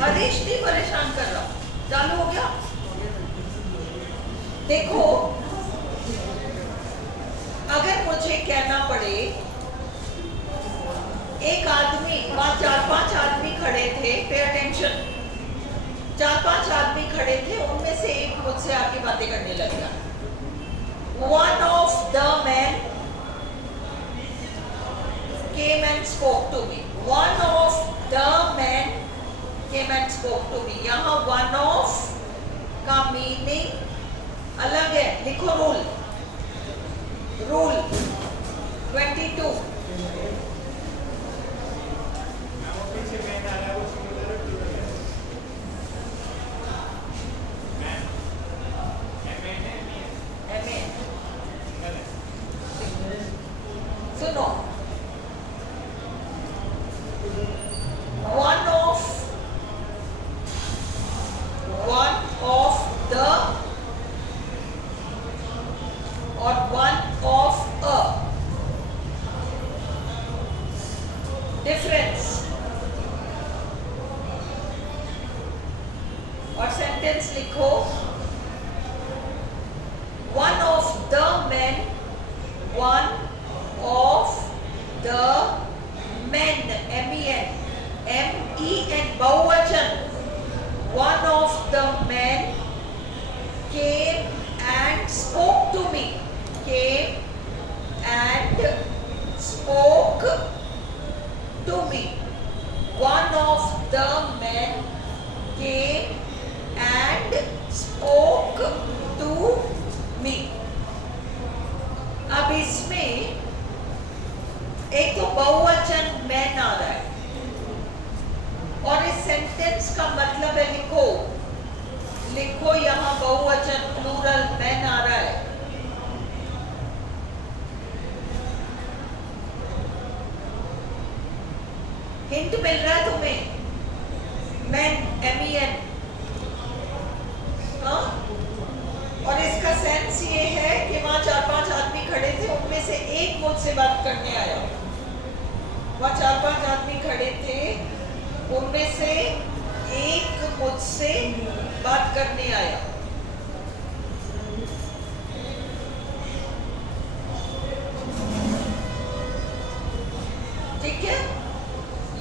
हरीश नहीं परेशान कर रहा, चालू हो गया। देखो, अगर मुझे कहना पड़े एक आदमी, वहां 4-5 आदमी खड़े थे, पे अटेंशन, 4-5 आदमी खड़े थे, उनमें से एक मुझसे आके बातें करने लग गया। One of the men came and spoke to me. One of the men came and spoke to me. यहाँ one of का मीनिंग अलग है, लिखो रूल 22। सुनो, one of the और one of a, डिफरेंस। और सेंटेंस लिखो, one of the men, one of the men, M-E-N, बहुवचन। One of the men came and spoke to me. Came and spoke to me. One of the men came and spoke to me. अब इसमें एक तो बहुवचन man आ रहा है, और इस सेंटेंस का मतलब है, लिखो यहाँ बहुवचन प्लूरल मैन आ रहा है। हिंट मिल रहा है तुम्हें? Man, M-E-N। हाँ? और इसका सेंस ये है कि वहां 4-5 आदमी खड़े थे, उनमें से एक मुझसे बात करने आया। वहां 4-5 आदमी खड़े थे, उनमें से एक मुझसे बात करने आया। ठीक है?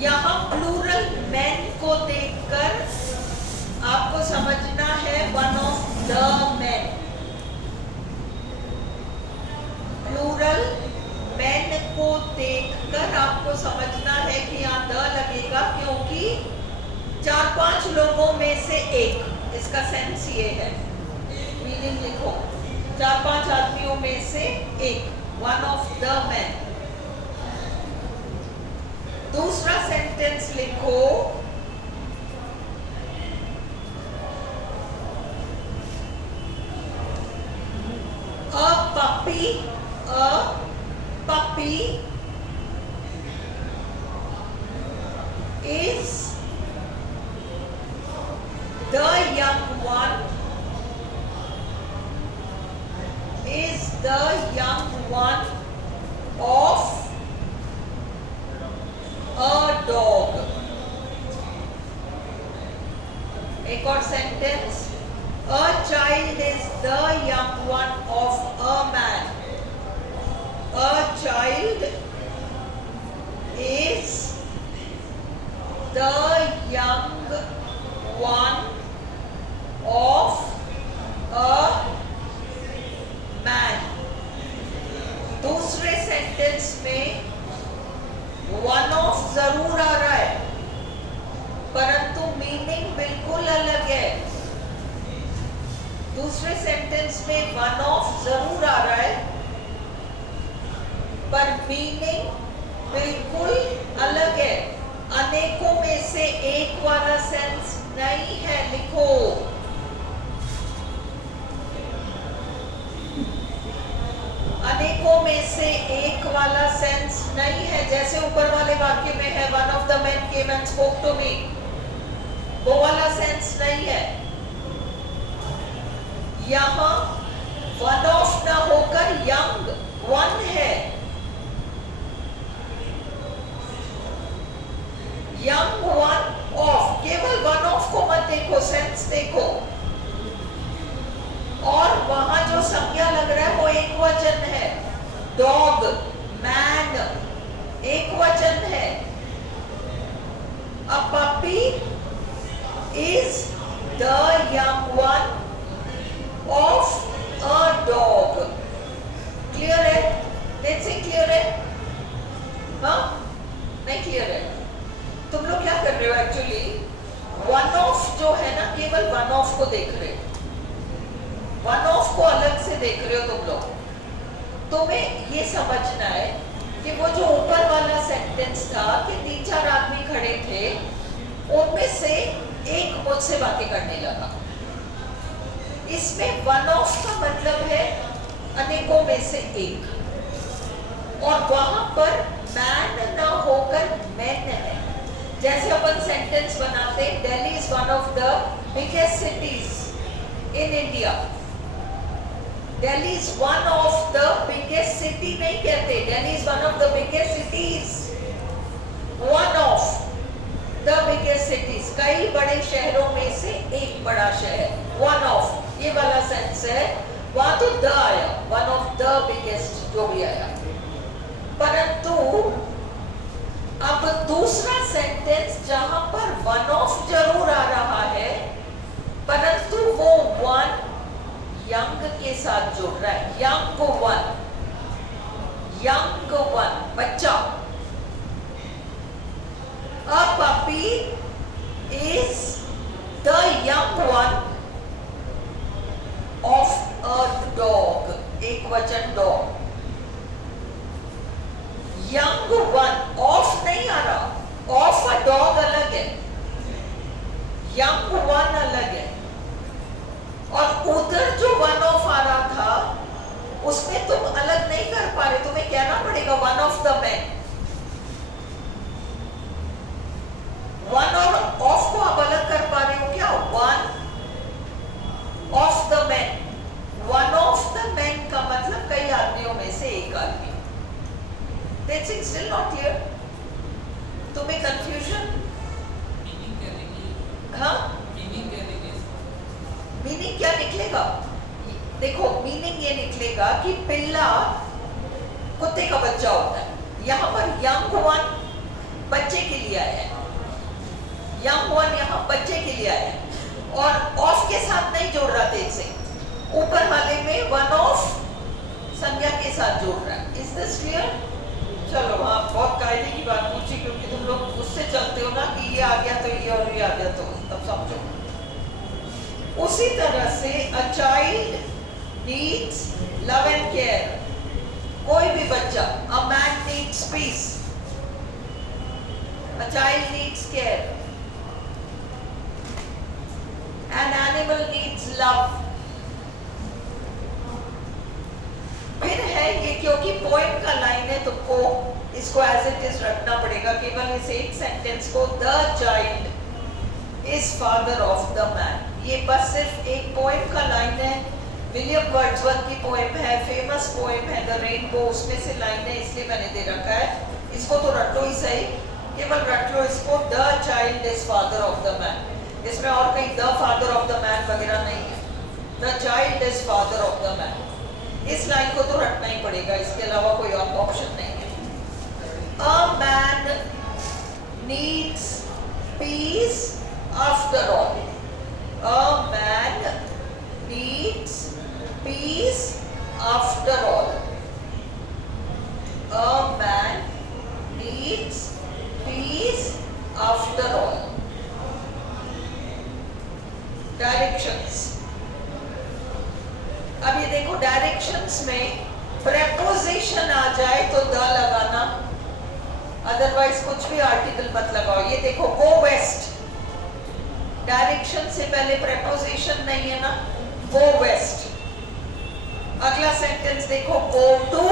यहाँ प्लूरल मैन को देखकर आपको समझना है one of the man. Plural man को देखकर आपको समझना है कि यहाँ द लगेगा, क्योंकि 4-5 लोगों में से एक, इसका सेंस ये है, मीनिंग लिखो, 4-5 आदमियों में से एक, वन ऑफ द मैन। दूसरा सेंटेंस लिखो, a puppy is the young one, of a dog। एक और sentence, a child is the young one of a man। A child is the young one of a man। दूसरे sentence में one of जरूर आ रहा है, परंतु meaning बिल्कुल अलग है। दूसरे सेंटेंस में वन ऑफ जरूर आ रहा है, पर मीनिंग बिल्कुल अलग है। अनेकों में से एक वाला सेंस नहीं है, लिखो। अनेकों में से एक वाला सेंस नहीं है, जैसे ऊपर वाले वाक्य में है one of the men came and spoke to me, वो वाला सेंस नहीं है। यहाँ वन ऑफ ना होकर यंग वन है। यंग वन ऑफ, केवल वन ऑफ देखो, सेंस देखो, और वहां जो संज्ञा लग रहा है वो एक वचन है। डॉग, मैन एक वचन है। A puppy is the young one of a dog. Clear है? लेट्स से क्लियर है? हाँ, नहीं क्लियर है? तुम लोग क्या कर रहे हो एक्चुअली, वन ऑफ जो है ना, केवल वन ऑफ को देख रहे हो, वन ऑफ को अलग से देख रहे हो तुम लोग। तुम्हें ये समझना है कि वो जो ऊपर वाला सेंटेंस था कि 3-4 आदमी खड़े थे, उनमें से एक मुझसे बातें करने लगा। इसमें वन ऑफ का मतलब है अनेकों में से एक, और वहां पर मैन ना होकर मैन है। जैसे अपन सेंटेंस बनाते, Delhi is one of the biggest cities in India. Delhi is one of the biggest city नहीं कहते, Delhi is one of the biggest cities, one of the biggest cities, कई बड़े शहरों में से एक बड़ा शहर, वन ऑफ, ये वाला सेंस है। वहां तो द आया, वन ऑफ द बिगेस्ट जो भी आया। परंतु अब दूसरा सेंटेंस जहां पर वन ऑफ जरूर आ रहा है, परंतु वो वन यंग के साथ जुड़ रहा है। यंग वन, यंग वन, बच्चा। A puppy is the young one of a dog, एक वचन dog। यंग वन, ऑफ नहीं आ रहा, ऑफ अ डॉग अलग है, यंग वन अलग है। और उधर जो वन ऑफ आ रहा था उसमें तुम अलग नहीं कर पा रहे, तुम्हें कहना पड़ेगा one of the man. One और ऑफ को आप अलग कर पा रहे हो क्या? One of the man, one of the man का मतलब कई आदमियों में से एक आदमी। That's still not clear? तुम्हें confusion? मीनिंग क्या निकलेगा? हाँ? मीनिंग क्या निकलेगा? मीनिंग क्या निकलेगा? देखो, मीनिंग ये निकलेगा कि पिल्ला कुत्ते का बच्चा होता है। यहाँ पर यंग वन बच्चे के लिए आया है, यंग वन यहाँ बच्चे के लिए आया है, और ऑफ के साथ नहीं जोड़ रहा थे इसे, ऊपर वाले में वन ऑफ संज्ञा के साथ जोड़ रहा है। Is this clear? चलो, हाँ, बहुत कायदे की बात पूछी, क्योंकि तुम लोग उससे चलते हो ना कि ये आ गया तो ये और ये आ गया तो, तब समझो। उसी तरह से a child needs love and care, कोई भी बच्चा, a man needs peace, a child needs care, an animal needs love। फिर है ये, क्योंकि पोएम का लाइन है, तुमको इसको एज इट इज रखना पड़ेगा, केवल इस एक सेंटेंस को, the child is father of the man. ये बस सिर्फ एक पोएम का लाइन है, विलियम वर्ड्सवर्थ की पोएम है, फेमस पोएम है द रेनबो, उसमें से लाइन है, इसलिए मैंने दे रखा है। इसको तो रट लो ही सही, केवल रट लो इसको, the child is father of the man. इसमें और कहीं the father of the man वगैरह नहीं है, the child is father of the man. इस लाइन को तो रटना ही पड़ेगा, इसके अलावा कोई और ऑप्शन नहीं है। A man needs peace after all. A man needs peace after all. A man needs peace after all. Directions. अब ये देखो, डायरेक्शंस में प्रेपोजिशन आ जाए तो द लगाना, अदरवाइज कुछ भी आर्टिकल मत लगाओ। ये देखो, गो वेस्ट, डायरेक्शन से पहले प्रेपोजिशन नहीं है ना, गो वेस्ट। अगला सेंटेंस देखो, go to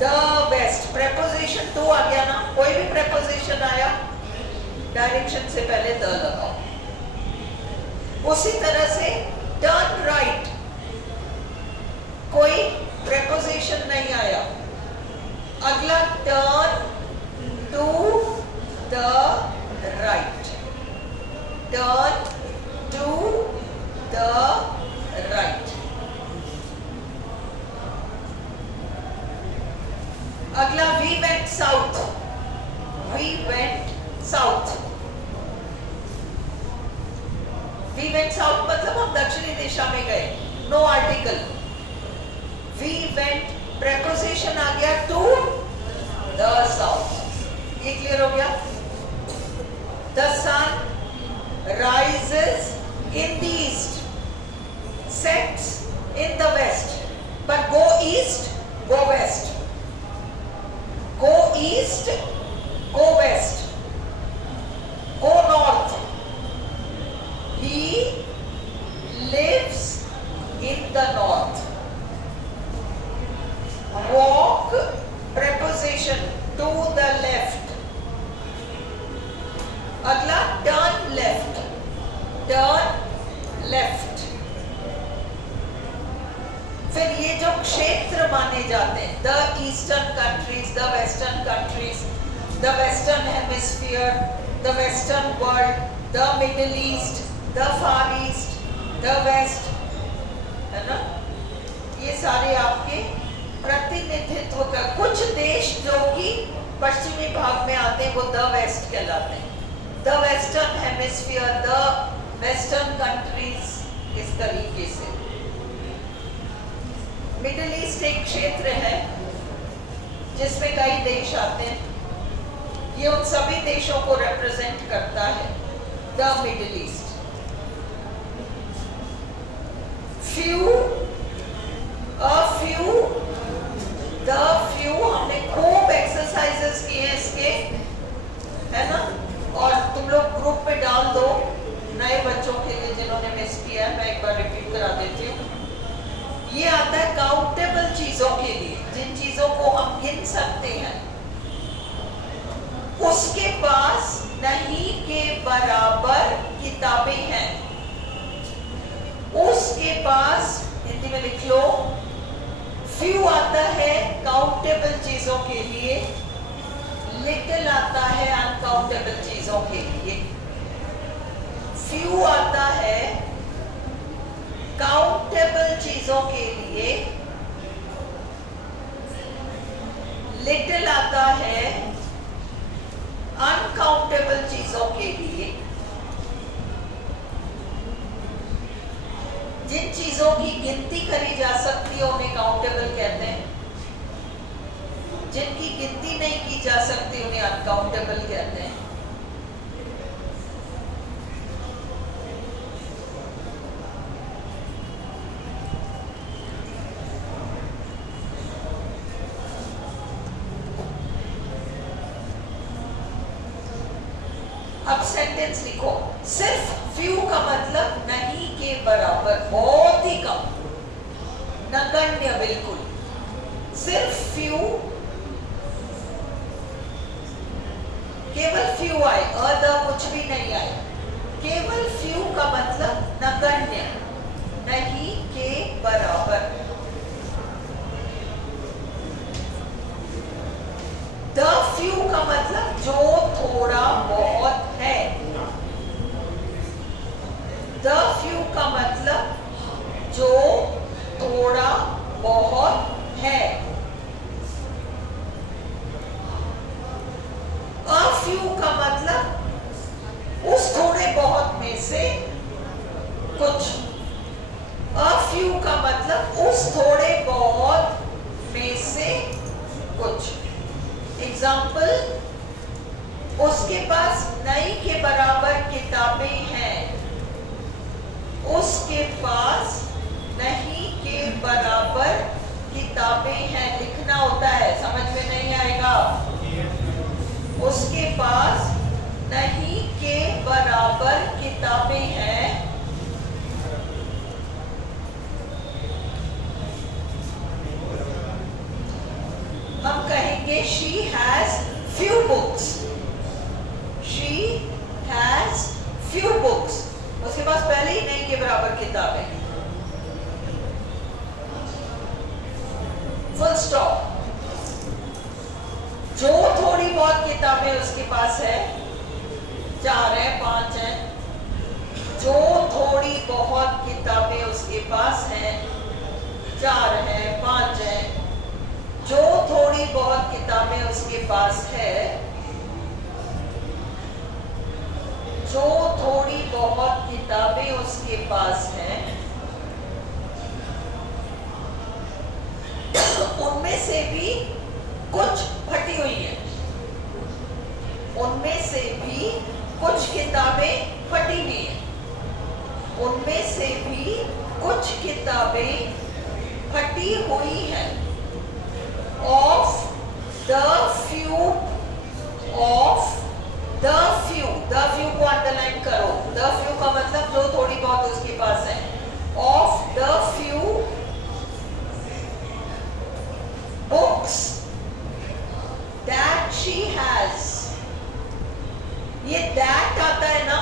the west, preposition to आ गया ना, कोई भी प्रेपोजिशन आया डायरेक्शन से पहले द लगाओ। उसी तरह से टर्न राइट, कोई प्रेपोजिशन नहीं आया, अगला turn to the right, turn to the right. अगला we went south. We went south. We went south मतलब हम दक्षिणी दिशा में गए. No article. We went preposition आ गया to the south. ये क्लियर हो गया? The sun rises in the east, sets in the west. But go east, go west. Go east, go west. Go north. He lives in the north. Walk, preposition to the left. अगला turn left. Turn left. फिर ये जो क्षेत्र माने जाते हैं, the eastern countries, the western countries, the western hemisphere, the western world, the middle east, the far east, the west, है ना? ये सारे आपके प्रतिनिधित्व का कुछ देश जो कि पश्चिमी भाग में आते हैं वो द वेस्ट कहलाते हैं. The western hemisphere, the western countries, इस तरीके से. मिडिल ईस्ट एक क्षेत्र है जिसमें कई देश आते हैं. ये उन सभी देशों को रिप्रेजेंट करता है. The middle east. Few, a few, the few. हमने खूब एक्सरसाइजेस किए हैं इसके, है ना? और तुम लोग ग्रुप में डाल दो नए बच्चों के लिए जिन्होंने मिस किया. मैं एक बार रिपीट करा देती हूँ. ये आता है काउंटेबल चीजों के लिए, जिन चीजों को हम गिन सकते हैं. उसके पास नहीं के बराबर किताबें हैं. उसके पास, हिंदी में लिख लो, फ्यू आता है काउंटेबल चीजों के लिए, लिटिल आता है अनकाउंटेबल चीजों के लिए. फ्यू आता है काउंटेबल चीजों के लिए, लिटिल आता है अनकाउंटेबल चीजों के लिए. जिन चीजों की गिनती करी जा सकती है उन्हें काउंटेबल कहते हैं. जिनकी गिनती नहीं की जा सकती उन्हें अनकाउंटेबल कहते हैं. अब सेंटेंस लिखो. सिर्फ फ्यू का मतलब नहीं के बराबर, बहुत ही कम, नगण्य, बिल्कुल. सिर्फ फ्यू, केवल फ्यू आए, अद कुछ भी नहीं आए. केवल फ्यू का मतलब नगण्य, नहीं के बराबर. द फ्यू का मतलब जो थोड़ा बहुत है. द फ्यू का मतलब जो थोड़ा बहुत है. अ फ्यू का मतलब उस थोड़े बहुत में से कुछ. अ फ्यू का मतलब उस थोड़े बहुत में से कुछ. एग्जाम्पल, उसके पास नहीं के बराबर किताबें हैं. उसके पास नहीं के बराबर किताबें हैं. लिखना होता है, समझ में नहीं आएगा. उसके पास नहीं के बराबर किताबें हैं. हम कहेंगे she has few books. She has few books. उसके पास पहले ही नहीं के बराबर किताबें. Full stop. जो थोड़ी बहुत किताबें उसके पास है, 4 है, 5 है, जो थोड़ी बहुत किताबें उसके पास हैं, 4 हैं, 5 हैं, जो थोड़ी बहुत किताबें उसके पास है, जो थोड़ी बहुत किताबें उसके पास हैं, उनमें से भी कुछ फटी हुई हैं, उनमें से भी कुछ किताबें फटी हुई हैं, उनमें से भी कुछ किताबें फटी हुई हैं। Of the few को अंडरलाइन करो। the few का मतलब जो थोड़ी बहुत उसके पास है। Of the few books that she has, ये that आता है ना,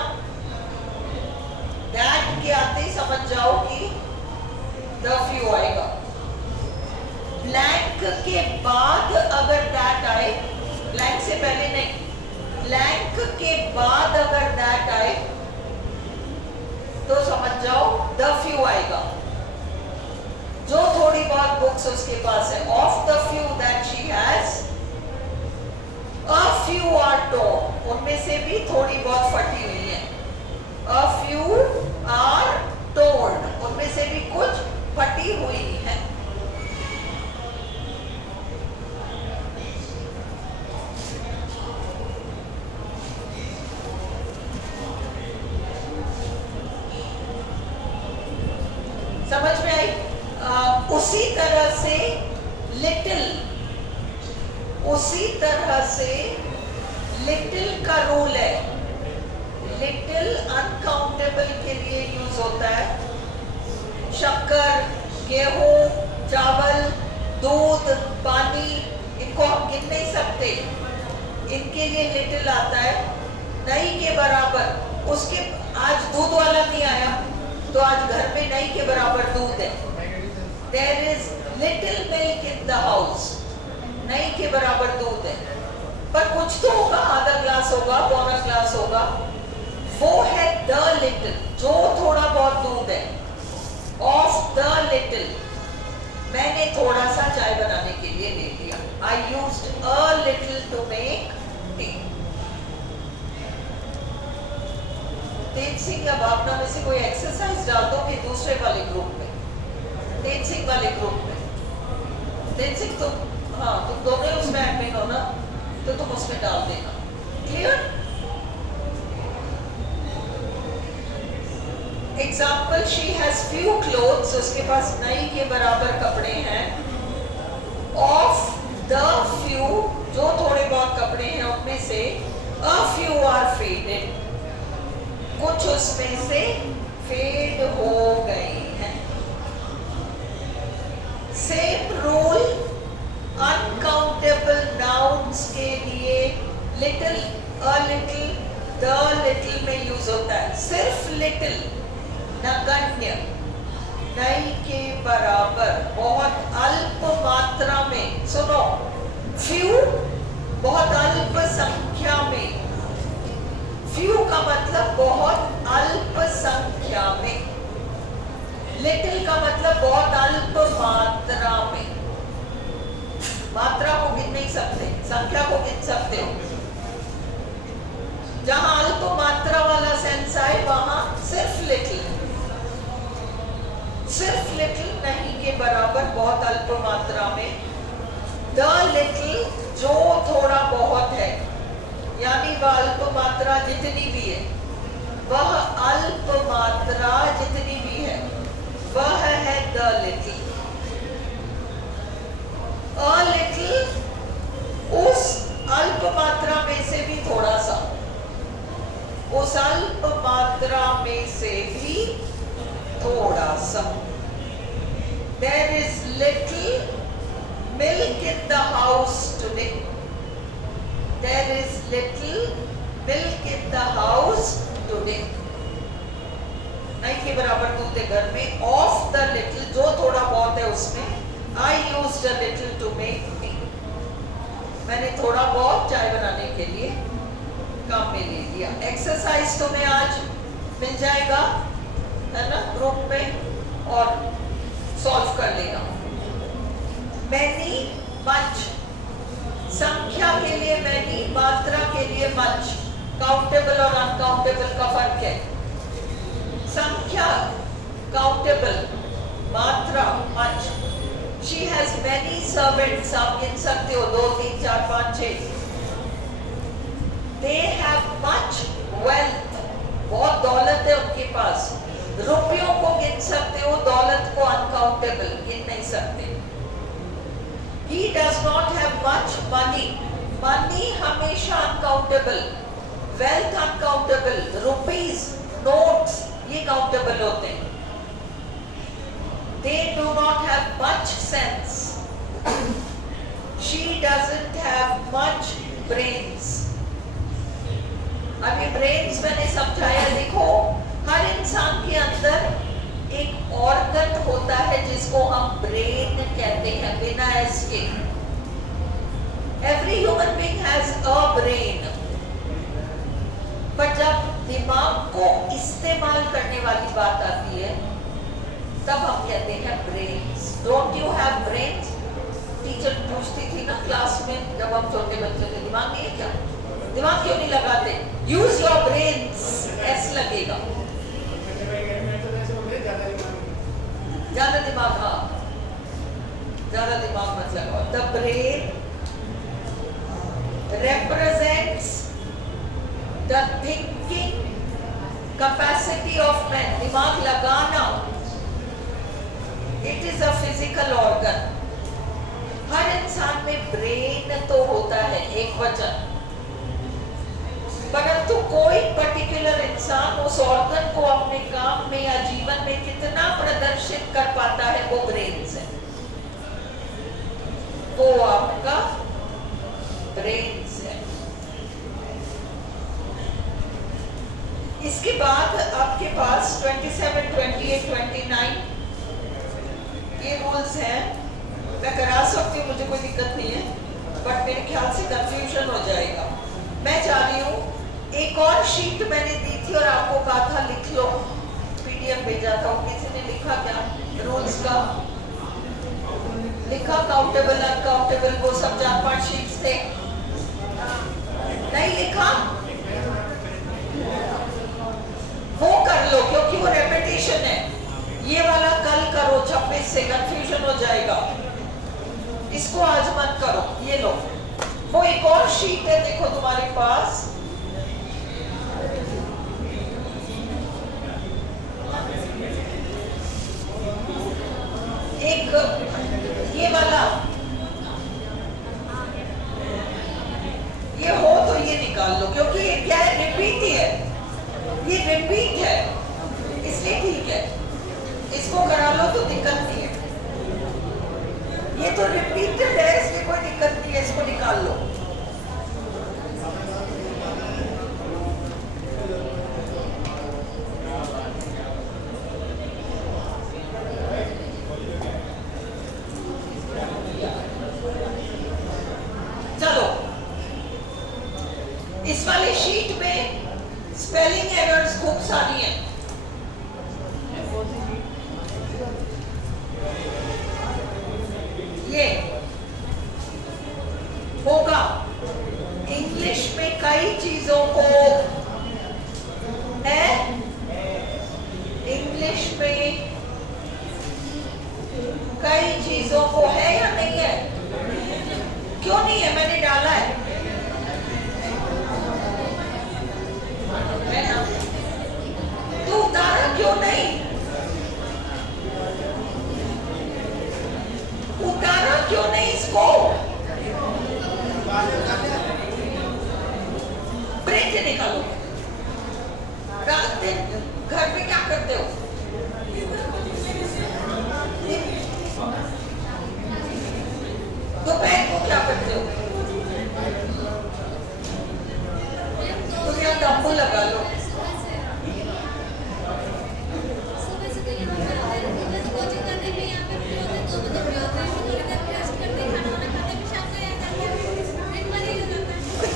that के आते ही समझ जाओ कि the few आएगा। ब्लैंक के बाद अगर दैट आए, ब्लैंक से पहले नहीं, ब्लैंक के बाद अगर दैट आए तो समझ जाओ द फ्यू आएगा। जो थोड़ी बहुत बुक्स उसके पास है, of the few that she has, a few are torn, उनमें से भी थोड़ी बहुत फटी हुई है। अ फ्यू आर टोर्न, उनमें से भी कुछ फटी हुई है। समझ में आई? उसी तरह से लिटिल, उसी तरह से लिटिल का रूल है। लिटिल अनकाउंटेबल के लिए यूज होता है। शक्कर, गेहूं, चावल, दूध, पानी, इनको हम गिन नहीं सकते, इनके लिए लिटिल आता है। नहीं के बराबर, उसके आज दूध वाला नहीं आया तो आज घर में नहीं के बराबर दूध है। There is little milk in the house, नहीं के बराबर दूध है, पर कुछ तो होगा, आधा ग्लास होगा, पौना ग्लास होगा, वो है the little, जो थोड़ा बहुत दूध है। Of the little, मैंने थोड़ा सा चाय बनाने के लिए ले लिया। I used a little to make tea. तेज सिंह या भावना में से कोई एक्सरसाइज डाल दो कि दूसरे वाले ग्रुप में, तेज सिंह वाले ग्रुप में। तेज सिंह तुम, हाँ तुम दोनों ही उसमें एडमिन हो ना, तो तुम उसमें डाल देना। Clear? Example, she has few clothes, उसके पास नई के बराबर कपड़े हैं। ऑफ द फ्यू, जो थोड़े बहुत कपड़े हैं उनमें से, अ फ्यू आर फेडेड, कुछ उसमें से फेड हो गए हैं। सेम रूल अनकाउंटेबल नाउन्स के लिए little, a little, the little में यूज होता है। सिर्फ लिटिल, नगण्य, नहीं के बराबर, बहुत अल्प मात्रा में। सुनो, फ्यू बहुत अल्प संख्या में, फ्यू का मतलब बहुत अल्प संख्या में, लिटिल का मतलब बहुत अल्प मात्रा में। मात्रा को गिन नहीं सकते, संख्या को गिन सकते हो। जहां अल्प मात्रा वाला सेंस आए वहां सिर्फ लिटिल, सिर्फ लिटिल, नहीं के बराबर, बहुत अल्प मात्रा में। द लिटिल, जो थोड़ा बहुत है, यानी वह अल्प मात्रा जितनी भी है, वह अल्प मात्रा जितनी भी है, वह है द लिटिल। अ लिटिल, उस अल्प मात्रा में से भी थोड़ा सा, उस अल्प मात्रा में से भी थोड़ा सा। There is little milk in the house today. There is little milk in the house today. नहीं के बराबर दूध है घर में। Of the little, जो थोड़ा बहुत है उसमें, I used a little to make tea. मैंने थोड़ा बहुत चाय बनाने के लिए काम में ले लिया। एक्सरसाइज तुम्हें आज मिल जाएगा, है ना, ग्रुप में और सॉल्व कर लेगा। मैनी, मच, संख्या के लिए मैनी, मात्रा के लिए मच। काउंटेबल और अनकाउंटेबल का फर्क है। संख्या काउंटेबल, मात्रा much. She has many servants, आप गिन सकते हो 2 3 4 5 6। दे हैव मच वेल्थ, बहुत दौलत है उनके पास। रुपयों को गिन सकते हो, दौलत को अनकाउंटेबल गिन नहीं सकते। He does not have much money, money हमेशा uncountable, wealth uncountable, rupees, notes ये काउंटेबल होते हैं। They do not have much sense. She doesn't have much brains. अब ये ब्रेन्स मैंने समझाया, देखो हर इंसान के अंदर एक ऑर्गन होता है जिसको हम ब्रेन कहते हैं, बिना एस के। Every human being has a brain, पर जब दिमाग को इस्तेमाल करने वाली बात आती है तब हम कहते हैं brains. Don't you have brains? Teacher पूछती थी ना क्लास में जब हम छोटे बच्चे थे, दिमाग नहीं है क्या? दिमाग क्यों नहीं लगाते? यूज योर ब्रेन्स, एस लगेगा। ज्यादा दिमाग, हाँ ज्यादा दिमाग मत लगाओ। The brain represents the thinking capacity of man. दिमाग लगाना, it is a physical organ. हर इंसान में ब्रेन तो होता है, एक वचन, परंतु कोई पर्टिकुलर इंसान उस ऑर्गन को अपने काम में या जीवन में कितना प्रदर्शित कर पाता है वो ब्रेन से, वो आपका ब्रेन से। इसके बाद आपके पास 27, 28, 29 ये रूल्स हैं। मैं करा सकती हूँ, मुझे कोई दिक्कत नहीं है, बट मेरे ख्याल से कंफ्यूजन हो जाएगा। मैं चाह रही हूँ एक और शीट मैंने दी थी और आपको कहा था लिख लो, पीडीएफ भेजा था, किसी ने लिखा क्या रूल्स का? लिखा काउंटेबल अनकाउंटेबल, वो सब 4-5 शीट्स थे, नहीं लिखा? वो कर लो क्योंकि वो रेपिटेशन है। ये वाला कल करो, 26 से कंफ्यूजन हो जाएगा, इसको आज मत करो। ये लो, वो एक और शीट है, देखो तुम्हारे पास, एक ये वाला, ये हो तो ये निकाल लो, क्योंकि ये क्या है, रिपीट ही है, ये रिपीट है इसलिए ठीक है, इसको करा लो तो दिक्कत नहीं है। ये तो रिपीटेड है इसलिए कोई दिक्कत नहीं है, इसको निकाल लो। चलो, इस वाले शीट में स्पेलिंग एरर्स खूब सारी हैं। ये होगा इंग्लिश में कई चीजों को है, इंग्लिश में कई चीजों को है या नहीं है? क्यों नहीं है? मैंने डाला है, तो उतारा क्यों नहीं? उतारा क्यों नहीं इसको? प्रिंट निकालो। रात दिन घर में क्या करते हो? दोपहर को क्या करते हो? तुम यहाँ तंबू लगा लो।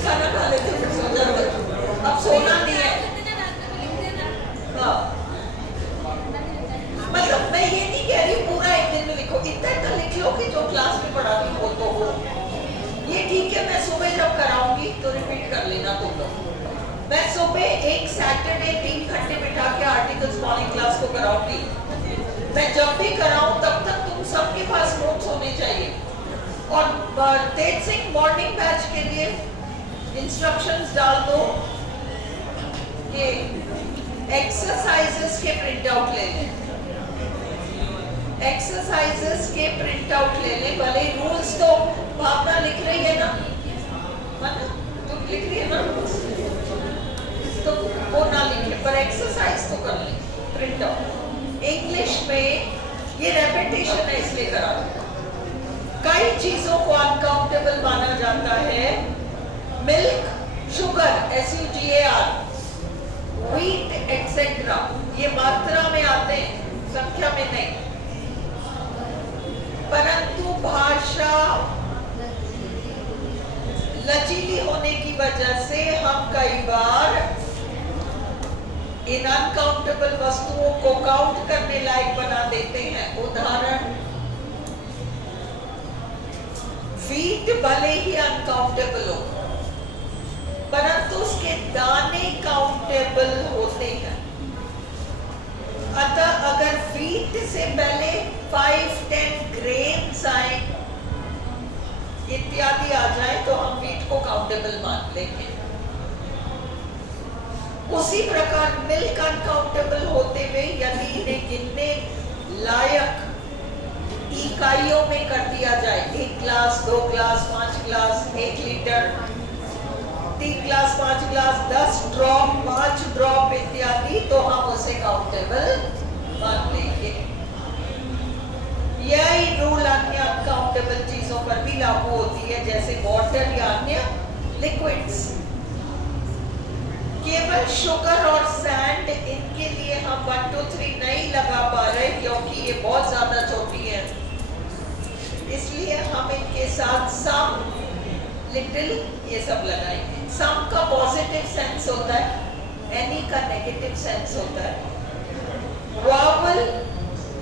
खाना खा लेते फिर सो जाते। अब सोना नहीं है। हाँ तेज सिंह मॉर्निंग बैच के लिए इंस्ट्रक्शंस डाल दो कि एक्सरसाइजेस के प्रिंट आउट ले लें, एक्सरसाइजेस के प्रिंट आउट ले लें। भले रूल्स तो भावना लिख रही है ना, तुम लिख रही है ना रूल्स, तो वो ना लिखे पर एक्सरसाइज तो कर लें प्रिंट आउट। इंग्लिश में ये रेपिटेशन है इसलिए करा दो। कई चीजों को अनकाउंटेबल माना जाता है। Milk, sugar SUGAR, wheat etcetera, ये मात्रा में आते हैं, संख्या में नहीं। परंतु भाषा लचीली होने की वजह से हम कई बार इन अनकाउंटेबल वस्तुओं को काउंट करने लायक बना देते हैं। उदाहरण, व्हीट भले ही अनकाउंटेबल हो परंतु उसके दाने काउंटेबल होते हैं। अतः अगर व्हीट से पहले 5-10 ग्रेन्स आए इत्यादि आ जाए तो हम व्हीट को काउंटेबल मान लेंगे। उसी प्रकार मिल्क अनकाउंटेबल होते हुए यदि इन्हें गिनने लायक इकाइयों में कर दिया जाए, 1 glass, 2 glass, 5 glass, 1 litre, 3 glass, 5 glass, 10 drop, 5 drop इत्यादि, तो हम उसे काउंटेबल मान लेंगे। यही रूल अन्य अनकाउंटेबल चीजों पर भी लागू होती है, जैसे वाटर या अन्य लिक्विड्स। केवल शुगर और सैंड, इनके लिए हम 1 2 3 नहीं लगा पा रहे क्योंकि ये बहुत ज्यादा छोटी है, इसलिए हम इनके साथ सम, लिटिल ये सब लगाएंगे। सम का पॉजिटिव सेंस होता है, एनी का नेगेटिव सेंस होता है। वावल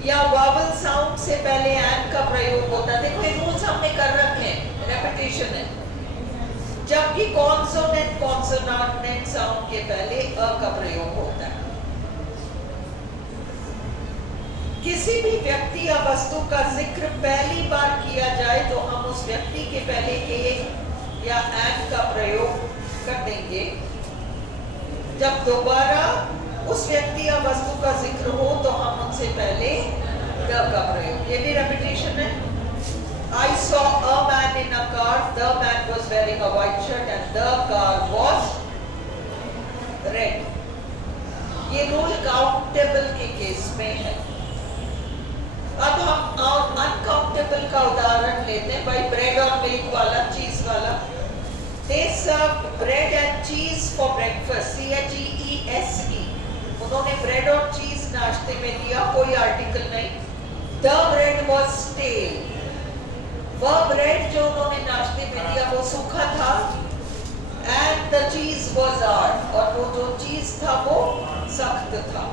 या वावल साउंड से पहले एन का प्रयोग होता है। देखो ये रूल्स हमने कर रखे हैं, रेपिटेशन है। जबकि कॉन्सोनेंट कॉन्सोनेंट साउंड के पहले अ का प्रयोग होता है। किसी भी व्यक्ति या वस्तु का जिक्र पहली बार किया जाए तो हम उस व्यक्ति के पहले ए या एन का प्रयोग कर देंगे। जब दोबारा उस व्यक्ति या वस्तु का जिक्र हो तो हम उनसे पहले द का प्रयोग, ये भी रेपिटेशन है। I saw a man in a car. The man was wearing a white shirt and the car was red. ये रूल काउंटेबल के केस में है। अब हम अनकाउंटेबल का उदाहरण लेते हैं। भाई ब्रेड और मिल्क वाला, चीज वाला। They served bread and cheese for breakfast. CHEESE. उन्होंने ब्रेड और चीज नाश्ते में दिया, कोई आर्टिकल नहीं। The bread was stale. वह ब्रेड जो उन्होंने नाश्ते में दिया वो सूखा था। एंड द चीज वाज हार्ड, और वो जो चीज था वो सख्त था।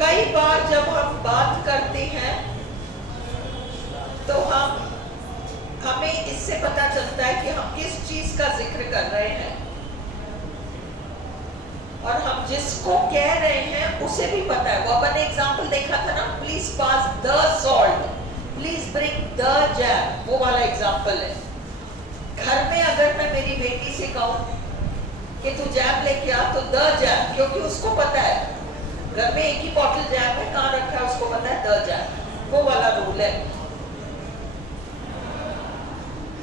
कई बार जब हम बात करते हैं तो हमें इससे पता चलता है कि हम किस चीज का जिक्र कर रहे हैं, और हम जिसको कह रहे हैं उसे भी पता है। वो अपन ने एग्जाम्पल देखा था ना, please pass the salt, please bring the jam, वो वाला एग्जाम्पल है। घर में अगर मैं मेरी बेटी से कहूं कि तू जैम लेके आ, तो द जैम, क्योंकि उसको पता है घर में एक ही बॉटल जैम है, कहाँ रखा है उसको पता है, द जैम, वो वाला रूल है।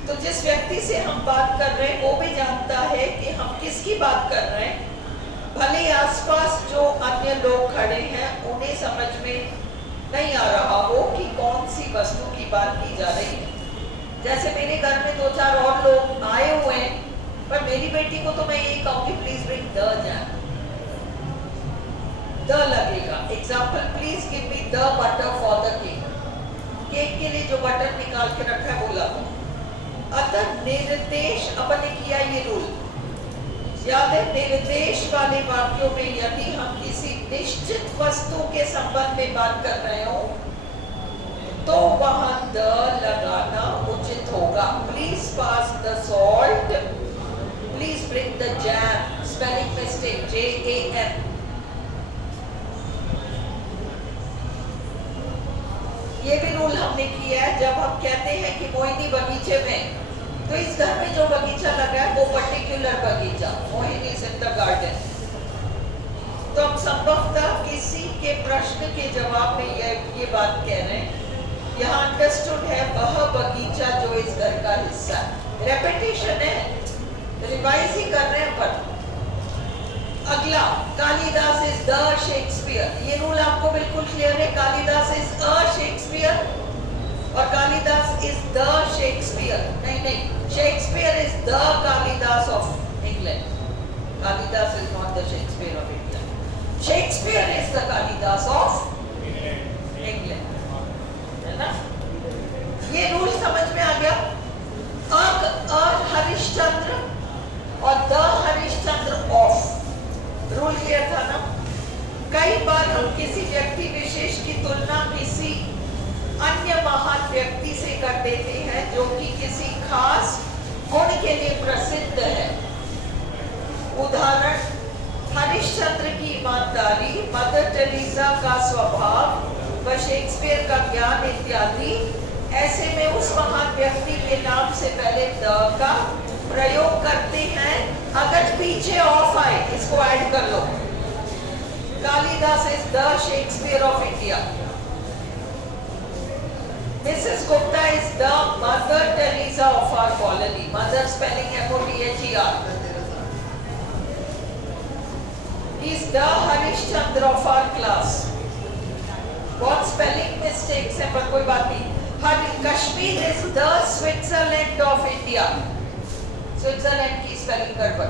तो जिस व्यक्ति से हम बात कर रहे हैं वो भी जानता है कि हम किसकी बात कर रहे हैं। भले आसपास जो अन्य लोग खड़े हैं उन्हें समझ में नहीं आ रहा हो कि कौन सी वस्तु की बात की जा रही है। जैसे मेरे घर में 2-4 और लोग आए हुए हैं, पर मेरी बेटी को तो मैं यही कहूंगी please bring the jam, the लगेगा। Example, please give me the butter for the cake, cake के लिए जो बटर निकाल के रखा है बोला दो। अतः निर्देश, अपन ने किया ये रूल याद है। निर्देश वाले वाक्यों में यदि हम किसी निश्चित वस्तु के संबंध में बात कर रहे हो तो वहां द लगाना उचित होगा। Please pass the salt, please bring the jam, spelling mistake, JAM। ये भी रूल हमने किया है। जब हम कहते हैं कि मोहिनी बगीचे में, तो इस घर में जो बगीचा लगा है वो पर्टिकुलर बगीचा, Mohini is in the garden. तो हम संभवतः किसी के प्रश्न के जवाब में ये बात कह रहे हैं, यहाँ अंडरस्टूड है वह बगीचा जो इस घर का हिस्सा है। रेपिटेशन है, रिवाइज ही कर रहे हैं पर। अगला, कालिदास इज द शेक्सपियर। ये रूल आपको बिल्कुल क्लियर है, कालिदास इज अ शेक्सपियर और कालिदास इज द शेक्सपियर नहीं, Shakespeare is the Kalidas of England. Kalidas is not the Shakespeare of England, Shakespeare is the Kalidas of England, है ना? ये रूल समझ में आ गया। हरिश्चंद्र और the Harishchandra of, rule clear था ना? कई बार हम किसी व्यक्ति विशेष की तुलना किसी अन्य महान व्यक्ति से कर देते हैं जो कि किसी खास गुण के लिए प्रसिद्ध है। उदाहरण, हरिश्चंद्र की ईमानदारी, मदर टेरेसा का स्वभाव व शेक्सपियर का ज्ञान इत्यादि। ऐसे में उस महान व्यक्ति के नाम से पहले द का प्रयोग करते हैं। अगर पीछे ऑफ आए इसको ऐड कर लो। Kalidas is the Shakespeare of India. Mrs Gupta is the Mother Teresa of our colony. Mother spelling MOTHER। Is the Harishchandra of our class. बहुत स्पेलिंग मिस्टेक्स है पर कोई बात नहीं। Kashmir is the Switzerland of India. Switzerland की स्पेलिंग गड़बड़।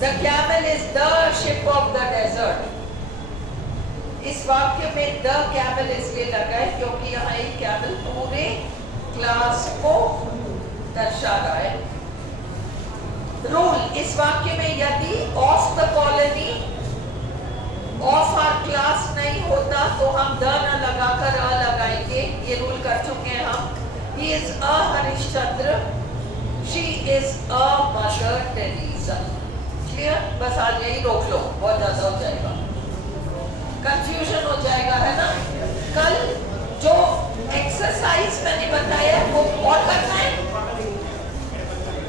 The camel is the ship of the desert. इस वाक्य में द कैमल इसलिए लगा है क्योंकि यहाँ एक कैमल पूरे क्लास को दर्शा रहा है। रूल, इस वाक्य में यदि of the colony of our class नहीं होता तो हम द न लगाकर अ लगाएंगे। ये रूल कर चुके हैं हम। He is a Harishchandra, she is a mother Teresa. Clear? बस आज यही रोक लो, बहुत ज्यादा हो जाएगा, कंफ्यूजन हो जाएगा, है ना? कल जो एक्सरसाइज मैंने बताया वो और करना है,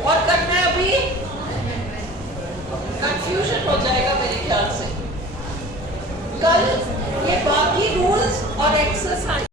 और करना है अभी, कंफ्यूजन हो जाएगा मेरे ख्याल से। कल ये बाकी रूल्स और एक्सरसाइज